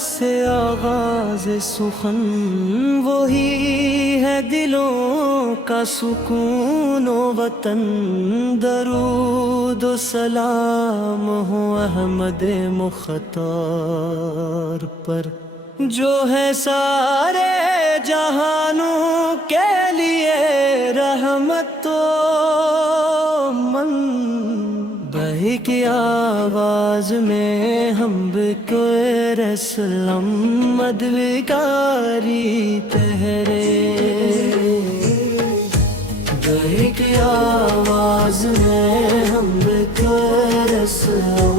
سے آغاز سخن، وہی ہے دلوں کا سکون و وطن۔ درود و سلام ہو احمد مختار پر، جو ہے سارے جہانوں کے لیے رحمت و من۔ بہی کی آواز میں ہم کو رسلم ادوکاری تہرے، بہی کی آواز میں ہم کو رسلم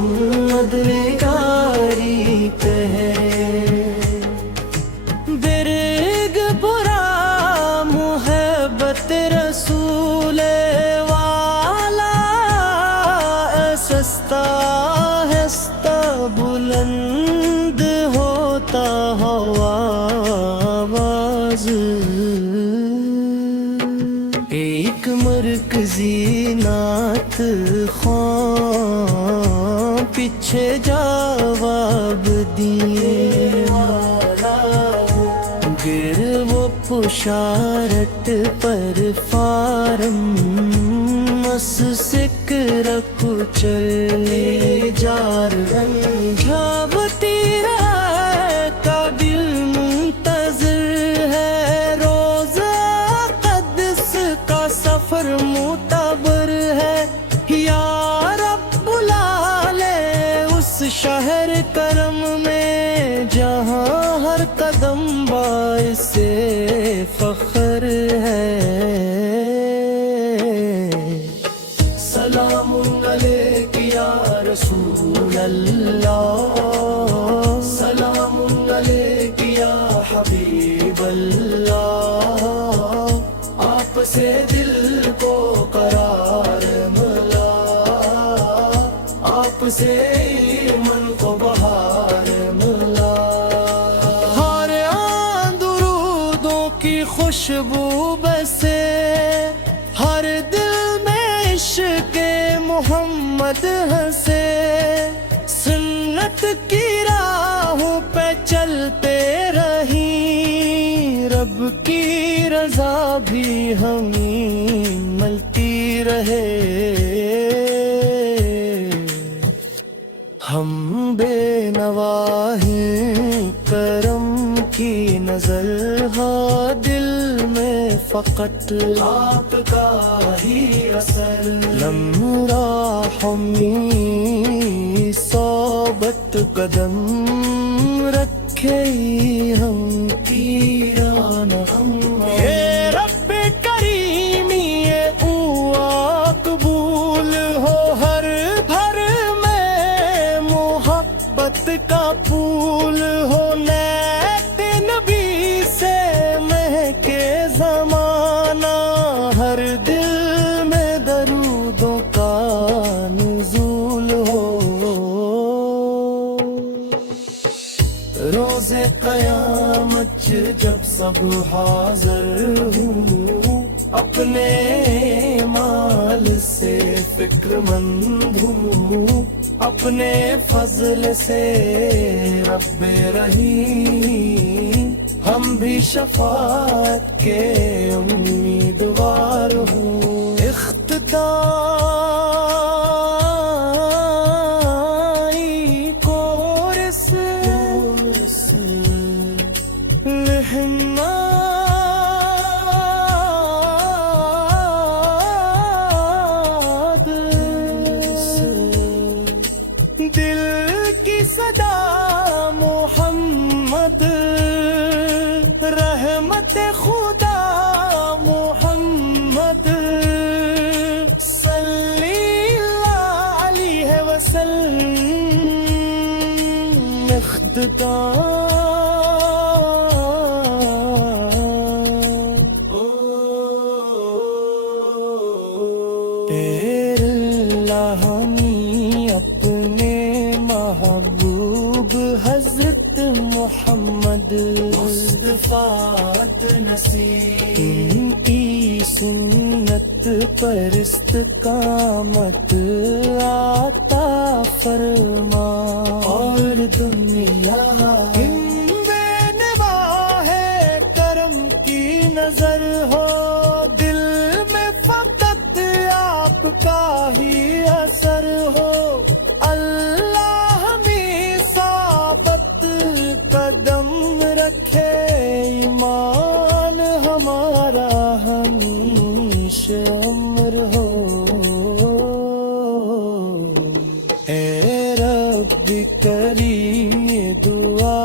ادوکاری تہرے۔ برگ برا محبت رسول والا، سستا ہستا بلند ہوتا ہوا آواز۔ ایک مرکزی نعت خواں پیچھے جواب دیے، گر وہ پشارٹ پر فارم مس سک رکھ چلے جار جھاوتی ہے قابل منتظر ہے، روزہ قدس کا سفر معتبر ہے۔ یا رب بلا لے اس شہر کرم میں، جہاں ہر قدم باعث فخر ہے۔ سلام علیک یا رسول اللہ، سلام علیک یا حبیب اللہ، آپ سے دل کو قرار ملا، آپ سے من کو بہار ملا۔ ہر آن درودوں کی خوشبو بسے، ہر دل میں عشق محمد ہنسے، سنت کی راہوں پہ چلتے رہیں، رب کی رضا بھی ہمیں ملتی رہے۔ ہم بے نوا ہیں، کرم کی نظر ہاں دل میں فقط آپ کا ہی اثر۔ لمراح میں صابت قدم رکھے ہم تیران ہم، اے رب کریمی دعا قبول ہو، ہر بھر میں محبت کا پھول ہو، نیت نبی سے مہکے زمانہ، ہر دل میں درودوں کا نزول ہو۔ روز قیامت جب سب حاضر ہوں، اپنے مال سے فکر مند ہوں، اپنے فضل سے رب رحیم، ہم بھی شفاعت کے امیدوار ہوں۔ اختتامی کورس لہنا دل کی صدا محمد، رحمت خدا محمد، صلی اللہ علیہ وسلم۔ اختتام محبوب حضرت محمد مصطفیٰ نصیب کی سنت پر استقامت عطا فرما، اور دنیا بے نوا ہے کرم کی نظر ہو، دل میں فقط آپ کا ہی اثر ہو، اللہ ہمیں ثابت قدم رکھے، ایمان ہمارا ہمیشہ امر ہو۔ اے رب کریم یہ دعا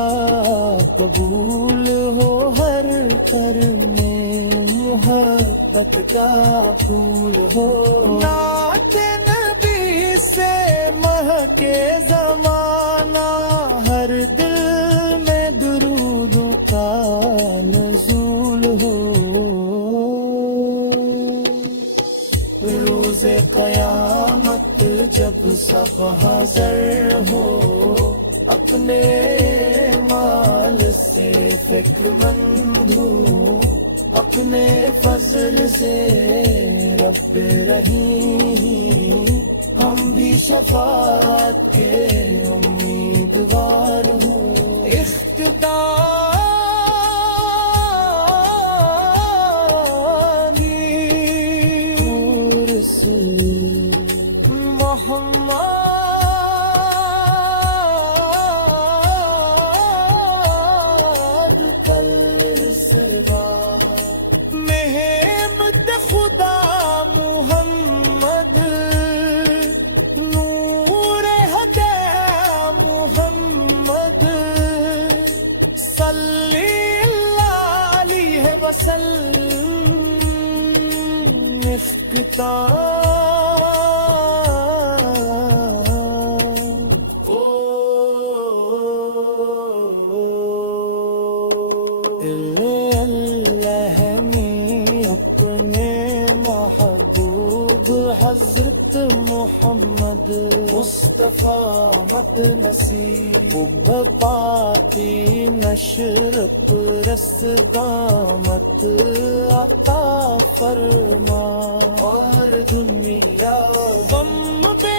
قبول ہو، ہر پر میں محبت کا پھول ہو، نعت نبی سے مہکے زمانہ، ہر دل میں درودوں کا نزول ہو، روز قیامت جب سب حاضر ہو، اپنے مال سے فکر مند ہو، اپنے فضل سے رب رحیم، ہم بھی شفاعت کے امیدوار ہوں، محمد خدا محمد، نور ہدایٰ محمد، صلی اللہ علیہ وسلم، اختتام حضرت محمد مصطفیٰ مد نصیب بادی نشر پرست دامت عطا فرما، اور دنیا غم بے